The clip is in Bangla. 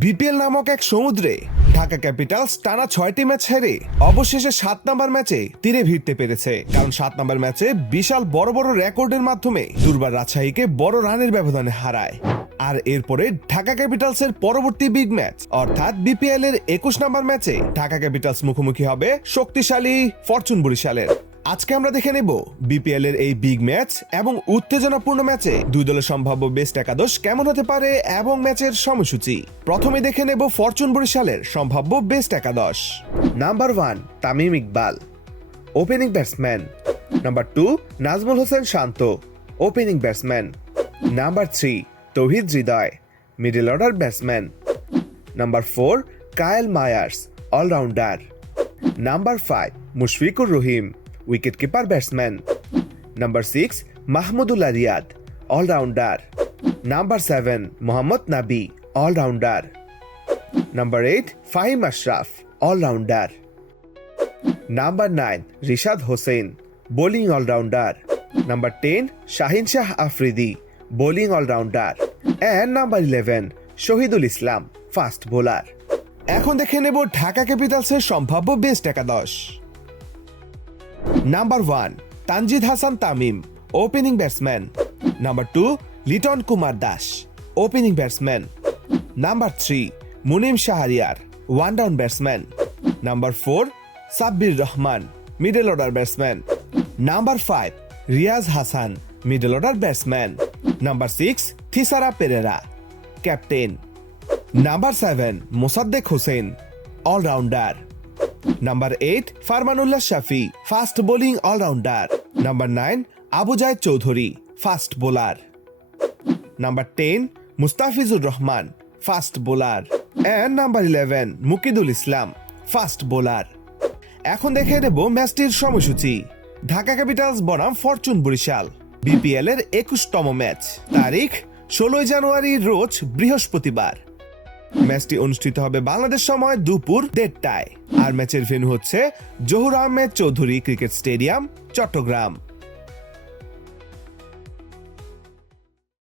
বিপিএল নামক এক সমুদ্রে ঢাকা ক্যাপিটালস টানা 6টি ম্যাচ হেরে অবশেষে 7 নম্বর ম্যাচে তীরে ভিড়তে পেরেছে। কারণ 7 নম্বর ম্যাচে বিশাল বড় বড় রেকর্ডের মাধ্যমে দুর্বার রাজশাহীকে বড় রানের ব্যবধানে হারায়। আর এরপরে ঢাকা ক্যাপিটালসের পরবর্তী বিগ ম্যাচ অর্থাৎ বিপিএল এর 21 নম্বর ম্যাচে ঢাকা ক্যাপিটালস মুখোমুখি হবে শক্তিশালী ফরচুন বরিশালের। আজকে আমরা দেখে নেব বিপিএল এর এই বিগ ম্যাচ এবং উত্তেজনাপূর্ণ ম্যাচে দুই দলের সম্ভাব্য বেস্ট একাদশ কেমন হতে পারে এবং ম্যাচের সময়সূচি। প্রথমে দেখে নেব ফরচুন বরিশালের সম্ভাব্য বেস্ট একাদশ। Number 1 Tamim Iqbal, opening batsman. Number 2 Najmul Hossain Shanto, opening batsman. Number 3 Towhid Hridoy, middle order batsman. Number 4 Kyle Mayers, allrounder. Number 5 Mushfiqur Rahim, wicket keeper batsman. Number 6 Mahmudullah Riyad, allrounder. Number 7 Mohammad Nabi, allrounder. Number 8 Faheem Ashraf, allrounder. Number 9 Rishad Hossain, bowling allrounder. Number 10 Shaheen Shah Afridi, bowling allrounder. And number 11 Shahidul Islam, fast bowler. এখন দেখে নেব ঢাকা ক্যাপিটালসের সম্ভাব্য বেস্ট একাদশ। Number 1 Tanzid Hasan Tamim, opening batsman. Number 2 Liton Kumar Das, opening batsman. Number 3 Munim Shahriar, one down batsman. Number 4 Sabbir Rahman, middle order batsman. Number 5 Riaz Hasan, middle order batsman. Number 6 Thisara Perera, captain. Number 7 Mosaddek Hossain, allrounder. Number 8 Farmanullah Shafi, fast bowling allrounder. Number 9 Abu Jayed Chowdhury, fast bowler. Number 10 Mustafizur Rahman, fast bowler. And number 11 Mukidul Islam, fast bowler. এখন দেখে নেব ম্যাচটির সময়সূচি। ঢাকা ক্যাপিটালস বনাম ফরচুন বরিশাল, বিপিএল এর 21তম ম্যাচ। তারিখ 16 জানুয়ারি, রোজ বৃহস্পতিবার। ম্যাচটি অনুষ্ঠিত হবে বাংলাদেশ সময় দুপুর 1:30টায়। আর ম্যাচের ভেন্যু হচ্ছে জহুর আহমেদ চৌধুরী ক্রিকেট স্টেডিয়াম, চট্টগ্রাম।